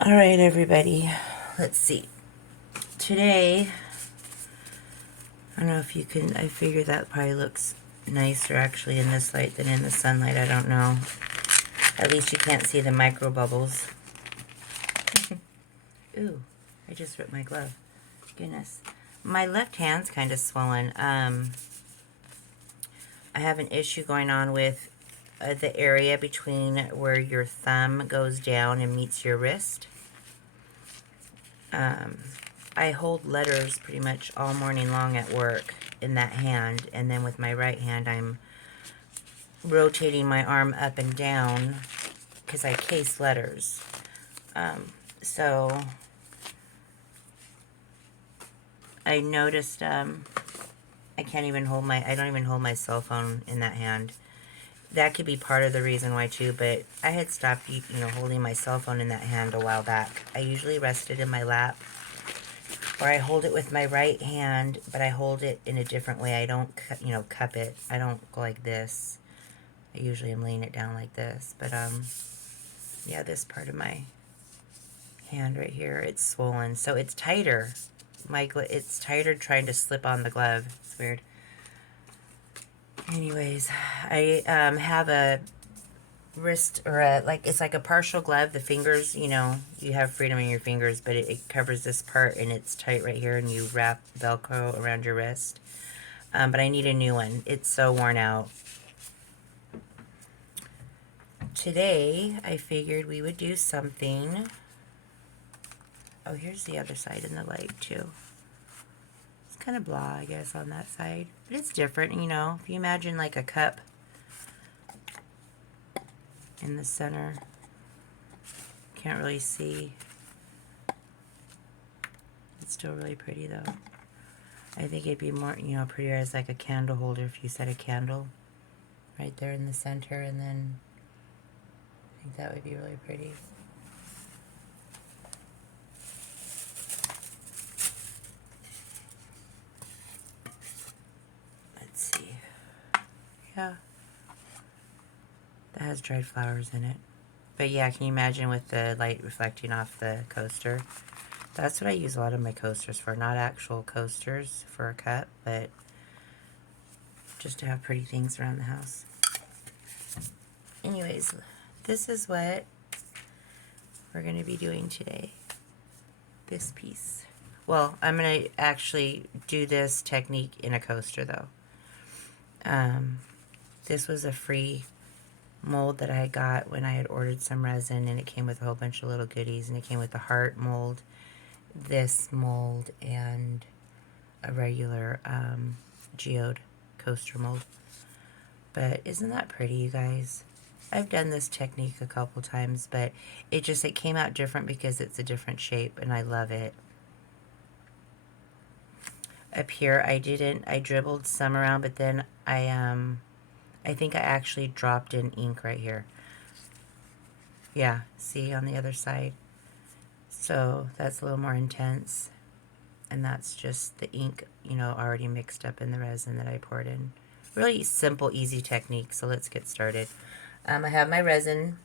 All right, everybody. Let's see. Today, I don't know if you can, I figure that probably looks nicer actually in this light than in the sunlight. I don't know. At least you can't see the micro bubbles. Ooh, I just ripped my glove. Goodness. My left hand's kind of swollen. I have an issue going on with the area between where your thumb goes down and meets your wrist. I hold letters pretty much all morning long at work in that hand, and then with my right hand I'm rotating my arm up and down because I case letters. So I noticed I don't even hold my cell phone in that hand. That could be part of the reason why too, but I had stopped, holding my cell phone in that hand a while back. I usually rest it in my lap, or I hold it with my right hand, but I hold it in a different way. I don't, cup it. I don't go like this. I usually am laying it down like this, but yeah, this part of my hand right here, it's swollen, so it's tighter. It's tighter trying to slip on the glove. It's weird. Anyways, I have a wrist, or it's like a partial glove. The fingers, you have freedom in your fingers, but it covers this part, and it's tight right here, and you wrap Velcro around your wrist. But I need a new one. It's so worn out. Today, I figured we would do something. Oh, here's the other side in the light, too. It's kind of blah, I guess, on that side. But it's different, If you imagine, like, a cup in the center. Can't really see. It's still really pretty, though. I think it'd be more, prettier as, like, a candle holder if you set a candle right there in the center, and then I think that would be really pretty. Yeah, that has dried flowers in it. But yeah, can you imagine with the light reflecting off the coaster? That's what I use a lot of my coasters for. Not actual coasters for a cup, but just to have pretty things around the house. Anyways, this is what we're going to be doing today. This piece. Well, I'm going to actually do this technique in a coaster, though. This was a free mold that I got when I had ordered some resin, and it came with a whole bunch of little goodies, and it came with the heart mold, this mold, and a regular geode coaster mold. But isn't that pretty, you guys? I've done this technique a couple times, but it came out different because it's a different shape, and I love it. Up here, I dribbled some around, but then I think I actually dropped in ink right here. Yeah, see on the other side. So that's a little more intense. And that's just the ink, already mixed up in the resin that I poured in. Really simple, easy technique, so let's get started. I have my resin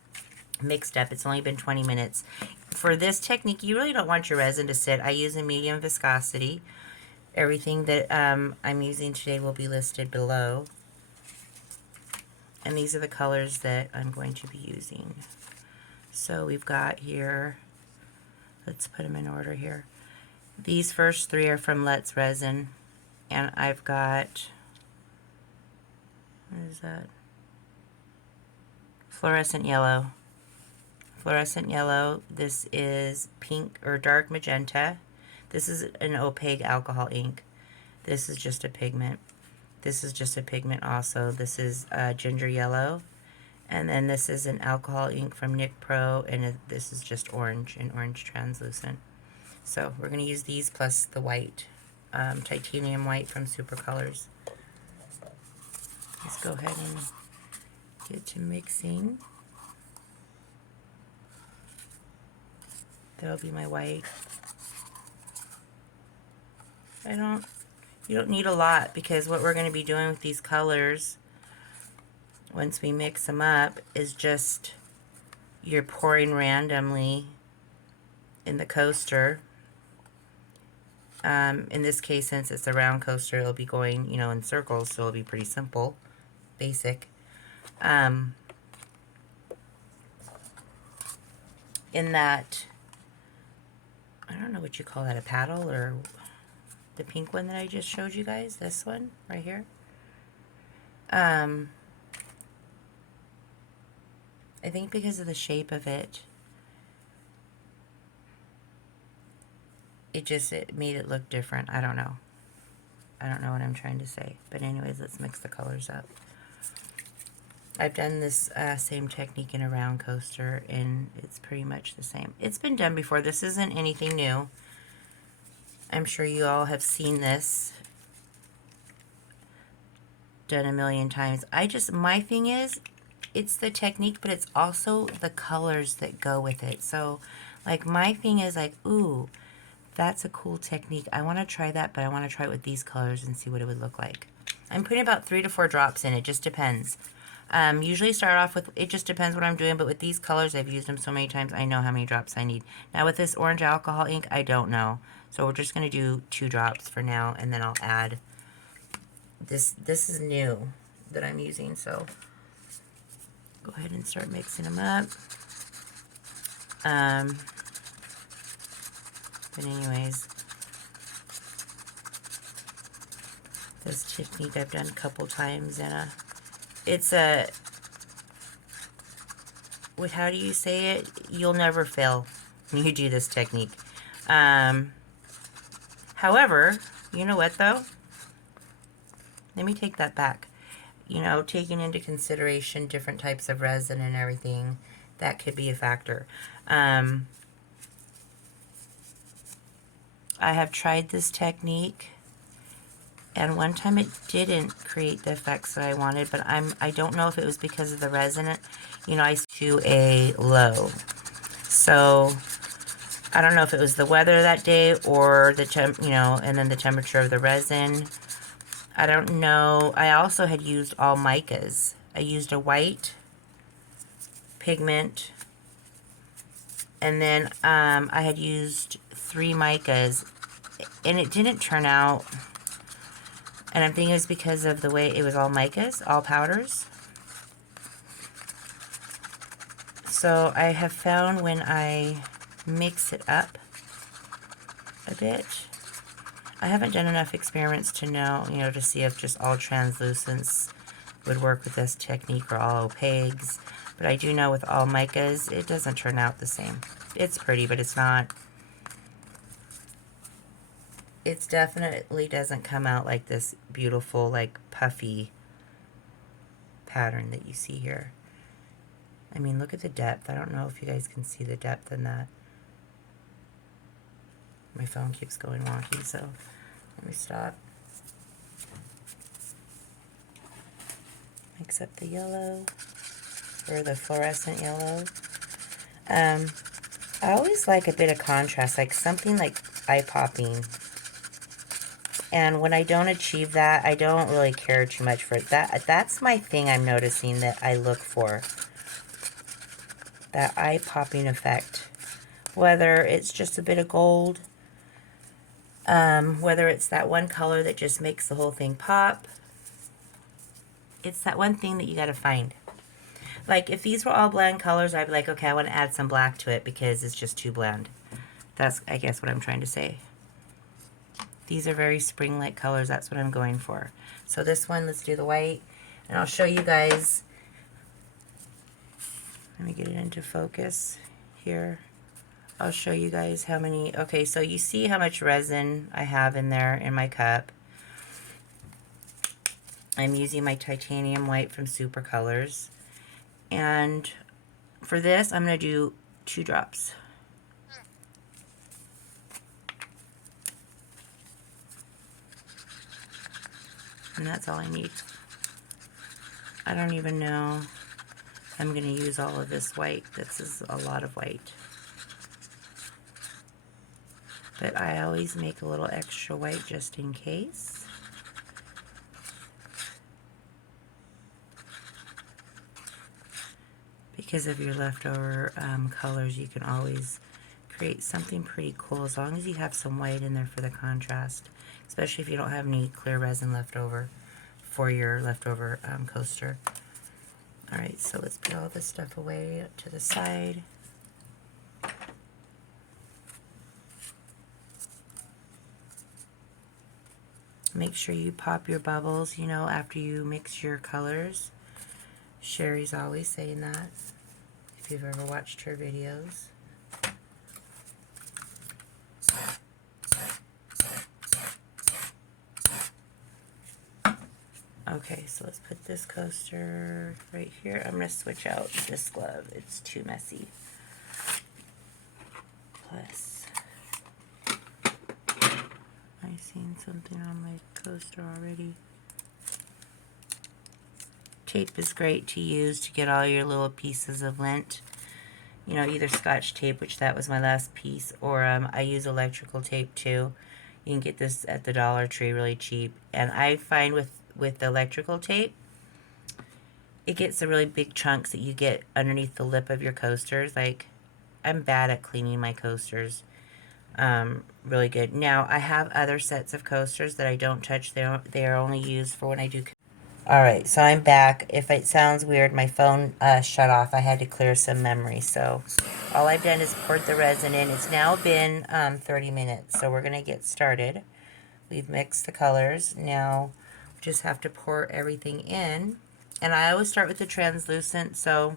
mixed up. It's only been 20 minutes. For this technique, you really don't want your resin to sit. I use a medium viscosity. Everything that I'm using today will be listed below. And these are the colors that I'm going to be using. So we've got here, let's put them in order here. These first three are from Let's Resin. And I've got, what is that? Fluorescent Yellow. Fluorescent Yellow. This is pink or dark magenta. This is an opaque alcohol ink. This is just a pigment. This is just a pigment also. This is ginger yellow. And then this is an alcohol ink from NicPro, and this is just orange, an orange translucent. So we're going to use these plus the white, titanium white from SuperColors. Let's go ahead and get to mixing. That'll be my white. You don't need a lot, because what we're going to be doing with these colors, once we mix them up, is just you're pouring randomly in the coaster. In this case, since it's a round coaster, it'll be going, you know, in circles, so it'll be pretty simple, basic. In that, I don't know what you call that, a paddle, or the pink one that I just showed you guys, this one right here. I think because of the shape of it, it made it look different. I don't know. I don't know what I'm trying to say. But anyways, let's mix the colors up. I've done this same technique in a round coaster, and it's pretty much the same. It's been done before. This isn't anything new. I'm sure you all have seen this done a million times. My thing is, it's the technique, but it's also the colors that go with it. So, like, my thing is like, ooh, that's a cool technique. I want to try that, but I want to try it with these colors and see what it would look like. I'm putting about 3 to 4 drops in. It just depends. Usually start off with, it just depends what I'm doing, but with these colors, I've used them so many times, I know how many drops I need. Now with this orange alcohol ink, I don't know. So we're just going to do 2 drops for now, and then I'll add, this is new that I'm using, so go ahead and start mixing them up. But anyways, this technique I've done a couple times, and it's a, how do you say it? You'll never fail when you do this technique. However, you know what though? Let me take that back. You know, taking into consideration different types of resin and everything, that could be a factor. I have tried this technique, and one time it didn't create the effects that I wanted, but I don't know if it was because of the resin. You know, I to a low. So I don't know if it was the weather that day or the temp, you know, and then the temperature of the resin. I don't know. I also had used all micas. I used a white pigment, and then I had used 3 micas, and it didn't turn out. And I'm thinking it was because of the way it was all micas, all powders. So I have found when I mix it up a bit, I haven't done enough experiments to know, you know, to see if just all translucents would work with this technique or all opaques. But I do know with all micas, it doesn't turn out the same. It's pretty, but it's not. It definitely doesn't come out like this beautiful, like puffy pattern that you see here. I mean, look at the depth. I don't know if you guys can see the depth in that. My phone keeps going wonky, so let me stop. Mix up the yellow, or the fluorescent yellow. I always like a bit of contrast, like something like eye-popping. And when I don't achieve that, I don't really care too much for it. That's my thing I'm noticing that I look for. That eye-popping effect. Whether it's just a bit of gold, whether it's that one color that just makes the whole thing pop. It's that one thing that you got to find. Like, if these were all bland colors, I'd be like, okay, I want to add some black to it because it's just too bland. That's, I guess, what I'm trying to say. These are very spring-like colors. That's what I'm going for. So this one, let's do the white. And I'll show you guys. Let me get it into focus here. I'll show you guys how many. Okay, so you see how much resin I have in there in my cup. I'm using my titanium white from SuperColors. And for this, I'm going to do 2 drops. And that's all I need. I don't even know I'm going to use all of this white. This is a lot of white. But I always make a little extra white just in case. Because of your leftover colors, you can always create something pretty cool as long as you have some white in there for the contrast, especially if you don't have any clear resin left over for your leftover coaster. Alright, so let's put all this stuff away to the side. Make sure you pop your bubbles, you know, after you mix your colors. Sherry's always saying that, if you've ever watched her videos. Okay, so let's put this coaster right here. I'm going to switch out this glove. It's too messy. Plus, I've seen something on my coaster already. Tape is great to use to get all your little pieces of lint. You know, either Scotch tape, which that was my last piece, or I use electrical tape too. You can get this at the Dollar Tree really cheap. And I find with the electrical tape, it gets the really big chunks that you get underneath the lip of your coasters. Like, I'm bad at cleaning my coasters. Really good. Now, I have other sets of coasters that I don't touch. They are only used for when I do... Alright, so I'm back. If it sounds weird, my phone shut off. I had to clear some memory. So, all I've done is poured the resin in. It's now been 30 minutes, so we're going to get started. We've mixed the colors. Now, we just have to pour everything in. And I always start with the translucent, so...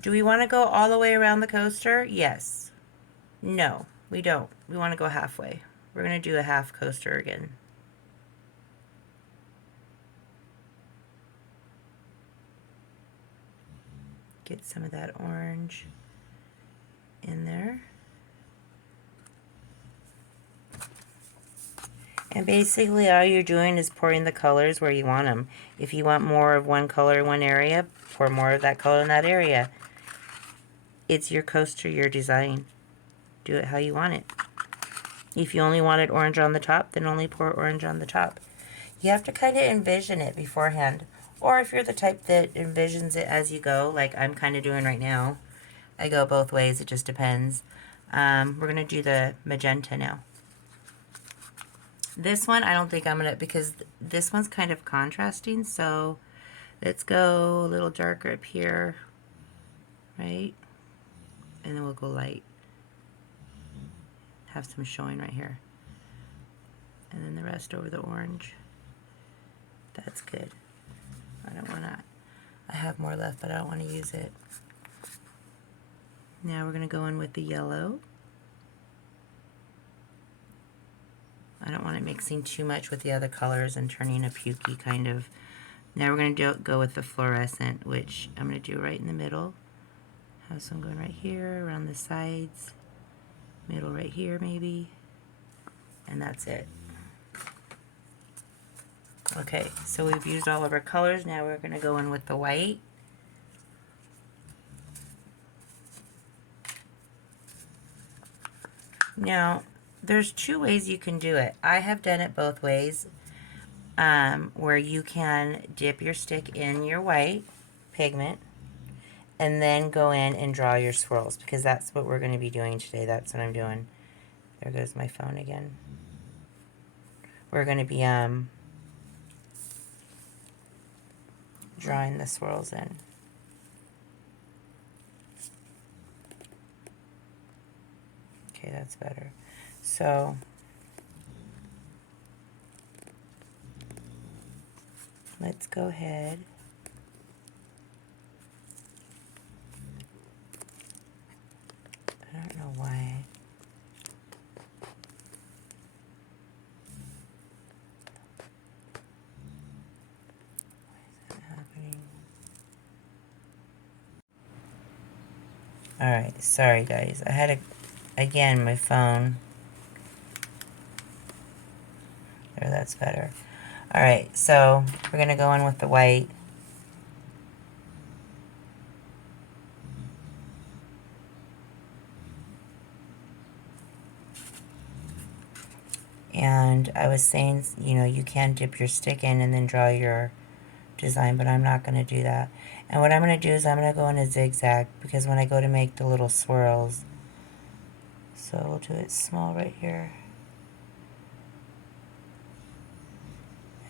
Do we want to go all the way around the coaster? Yes. No, we don't. We want to go halfway. We're going to do a half coaster again. Get some of that orange in there. And basically all you're doing is pouring the colors where you want them. If you want more of one color in one area, pour more of that color in that area. It's your coaster, your design. Do it how you want it. If you only wanted orange on the top, then only pour orange on the top. You have to kind of envision it beforehand. Or if you're the type that envisions it as you go, like I'm kind of doing right now. I go both ways, it just depends. We're going to do the magenta now. This one, I don't think I'm going to, because this one's kind of contrasting, so let's go a little darker up here, right? And then we'll go light. Have some showing right here. And then the rest over the orange. That's good. I don't want to, I have more left, but I don't want to use it. Now we're going to go in with the yellow. I don't want it mixing too much with the other colors and turning a pukey kind of. Now we're going to go with the fluorescent, which I'm going to do right in the middle. Have some going right here, around the sides, middle right here maybe, and that's it. Okay, so we've used all of our colors. Now we're going to go in with the white. Now, there's two ways you can do it. I have done it both ways, where you can dip your stick in your white pigment and then go in and draw your swirls, because that's what we're going to be doing today. That's what I'm doing. There goes my phone again. We're going to be drawing the swirls in. Okay, that's better. So let's go ahead . I don't know why. Why is that happening? Alright, sorry guys. I had again, my phone. There, that's better. Alright, so we're going to go in with the white. And I was saying, you know, you can dip your stick in and then draw your design, but I'm not going to do that. And what I'm going to do is I'm going to go in a zigzag, because when I go to make the little swirls, so we'll do it small right here.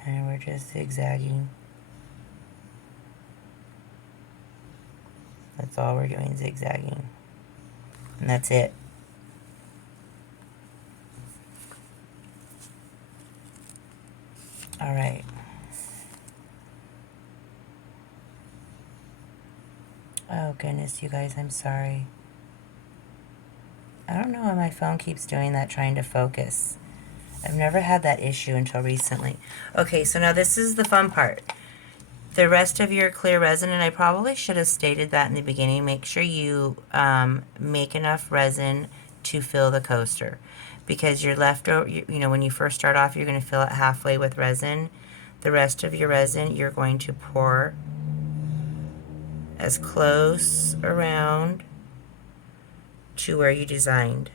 And we're just zigzagging. That's all we're doing, zigzagging. And that's it. All right. Oh goodness, you guys, I'm sorry. I don't know why my phone keeps doing that, trying to focus. I've never had that issue until recently. Okay, so now this is the fun part. The rest of your clear resin, and I probably should have stated that in the beginning, make sure you make enough resin to fill the coaster. Because your leftover, you know, when you first start off, you're going to fill it halfway with resin. The rest of your resin, you're going to pour as close around to where you designed.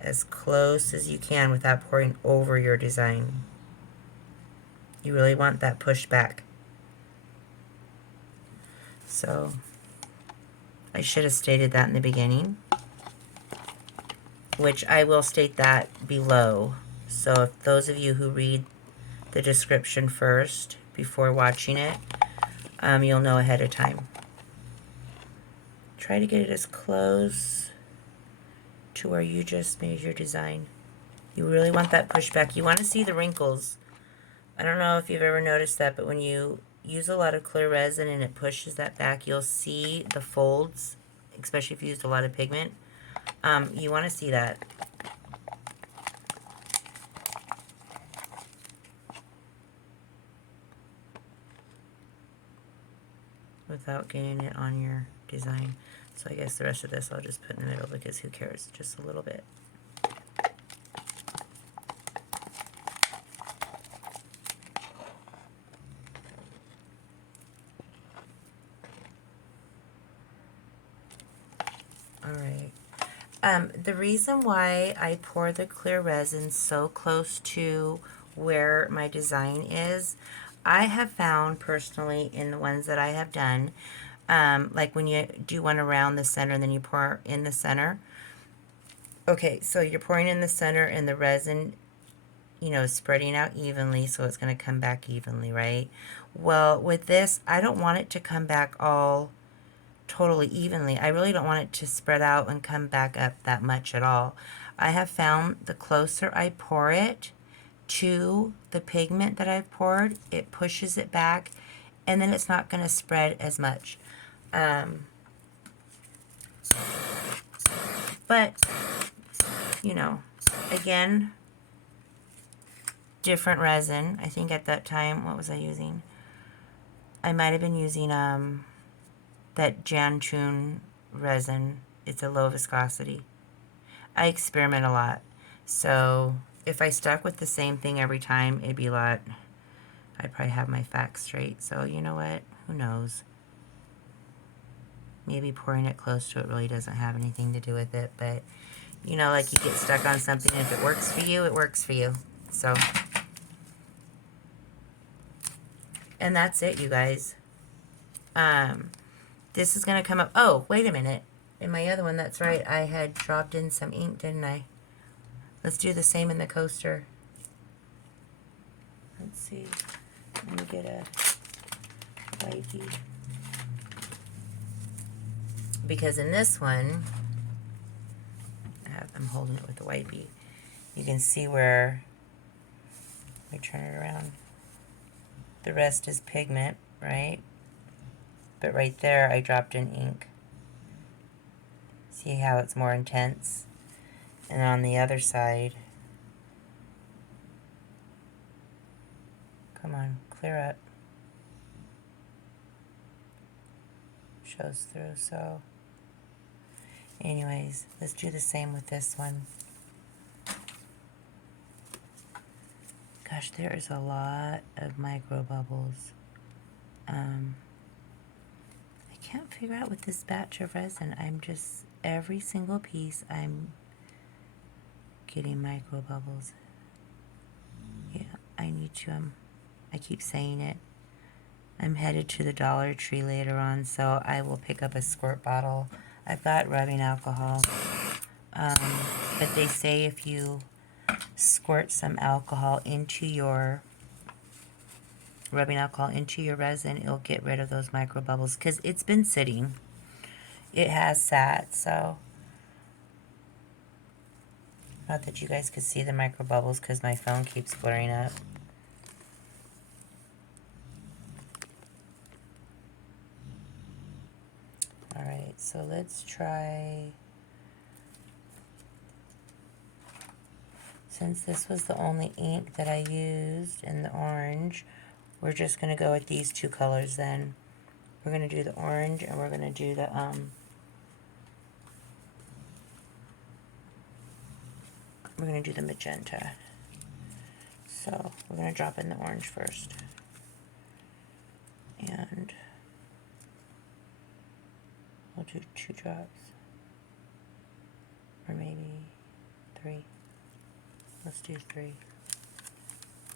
As close as you can without pouring over your design. You really want that pushed back. So, I should have stated that in the beginning, which I will state that below. So if those of you who read the description first before watching it, you'll know ahead of time. Try to get it as close to where you just made your design. You really want that pushback. You want to see the wrinkles. I don't know if you've ever noticed that, but when you use a lot of clear resin and it pushes that back, you'll see the folds, especially if you used a lot of pigment. You want to see that. Without getting it on your design. So I guess the rest of this I'll just put in the middle, because who cares, just a little bit. Alright. The reason why I pour the clear resin so close to where my design is, I have found personally in the ones that I have done, like when you do one around the center and then you pour in the center. Okay, so you're pouring in the center and the resin, you know, spreading out evenly, so it's going to come back evenly, right? Well, with this, I don't want it to come back all totally evenly. I really don't want it to spread out and come back up that much at all. I have found the closer I pour it to the pigment that I've poured, it pushes it back, and then it's not going to spread as much. But, you know, again, different resin. I think at that time, what was I using? I might have been using that Janchun resin. It's a low viscosity. I experiment a lot. So if I stuck with the same thing every time, it'd be a lot. I'd probably have my facts straight. So you know what? Who knows? Maybe pouring it close to it really doesn't have anything to do with it. But, you know, like you get stuck on something. If it works for you, it works for you. So, and that's it, you guys. This is going to come up. Oh, wait a minute. In my other one, that's right. I had dropped in some ink, didn't I? Let's do the same in the coaster. Let's see. Let me get a wifey. Because in this one, I'm holding it with the wipey. You can see where, let me turn it around. The rest is pigment, right? But right there, I dropped in ink. See how it's more intense? And on the other side, come on, clear up. Shows through, so. Anyways, let's do the same with this one. Gosh, there is a lot of micro bubbles. I can't figure out with this batch of resin. I'm just, every single piece, I'm getting micro bubbles. Yeah, I need to, I keep saying it. I'm headed to the Dollar Tree later on, so I will pick up a squirt bottle. I've got rubbing alcohol, but they say if you squirt some alcohol into your rubbing alcohol into your resin, it'll get rid of those micro bubbles because it's been sitting. It has sat, so not that you guys could see the micro bubbles because my phone keeps flaring up. Alright, so let's try, since this was the only ink that I used in the orange, we're just going to go with these two colors then. We're going to do the orange and we're going to do the we're going to do the magenta. So we're going to drop in the orange first. And we'll do 2 drops. Or maybe 3. Let's do 3.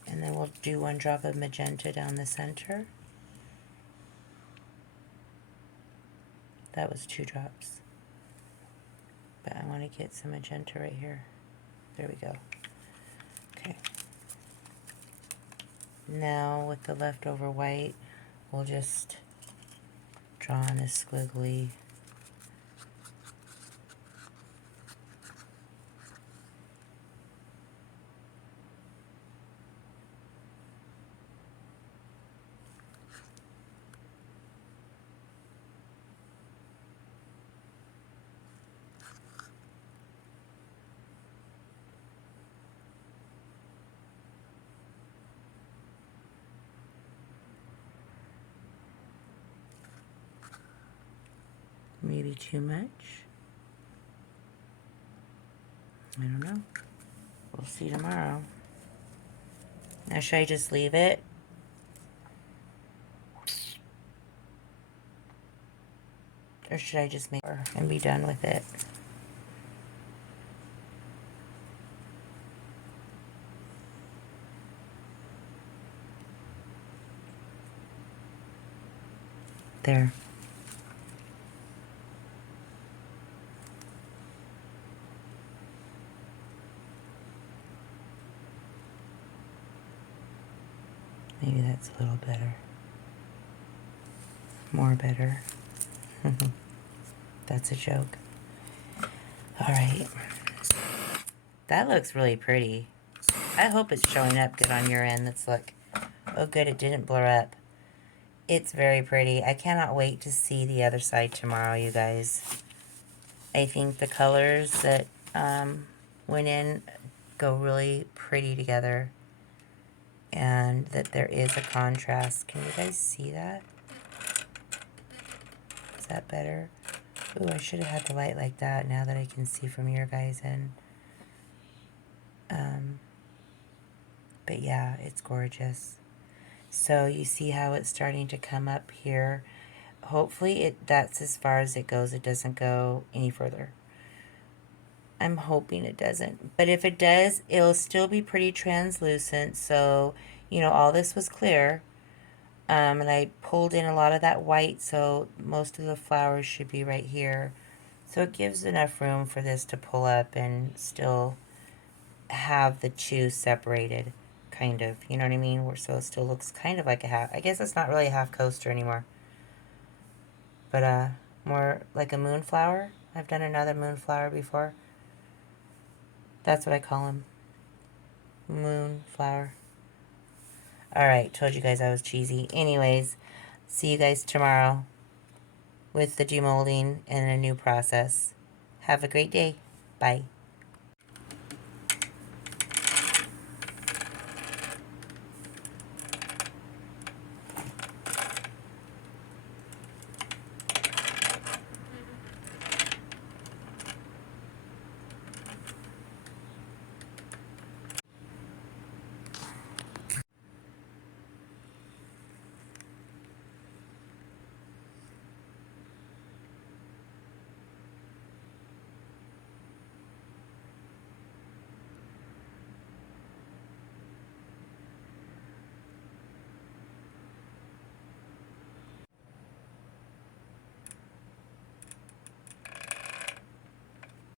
And then we'll do 1 drop of magenta down the center. That was 2 drops. But I want to get some magenta right here. There we go. Okay. Now with the leftover white, we'll just draw on a squiggly maybe too much. I don't know. We'll see tomorrow. Now should I just leave it? Or should I just make her and be done with it? There. Maybe that's a little better. More better. That's a joke. Alright. That looks really pretty. I hope it's showing up good on your end. Let's look. Oh good, it didn't blur up. It's very pretty. I cannot wait to see the other side tomorrow, you guys. I think the colors that went in go really pretty together. And that there is a contrast. Can you guys see that? Is that better? Ooh, I should have had the light like that now that I can see from your guys' end. But yeah, it's gorgeous. So you see how it's starting to come up here. Hopefully that's as far as it goes. It doesn't go any further. I'm hoping it doesn't. But if it does, it'll still be pretty translucent. So, you know, all this was clear. And I pulled in a lot of that white, so most of the flowers should be right here. So it gives enough room for this to pull up and still have the two separated, kind of. You know what I mean? So it still looks kind of like a half. I guess it's not really a half coaster anymore. But more like a moonflower. I've done another moonflower before. That's what I call them. Moonflower. Alright, told you guys I was cheesy. Anyways, see you guys tomorrow with the demolding and a new process. Have a great day. Bye.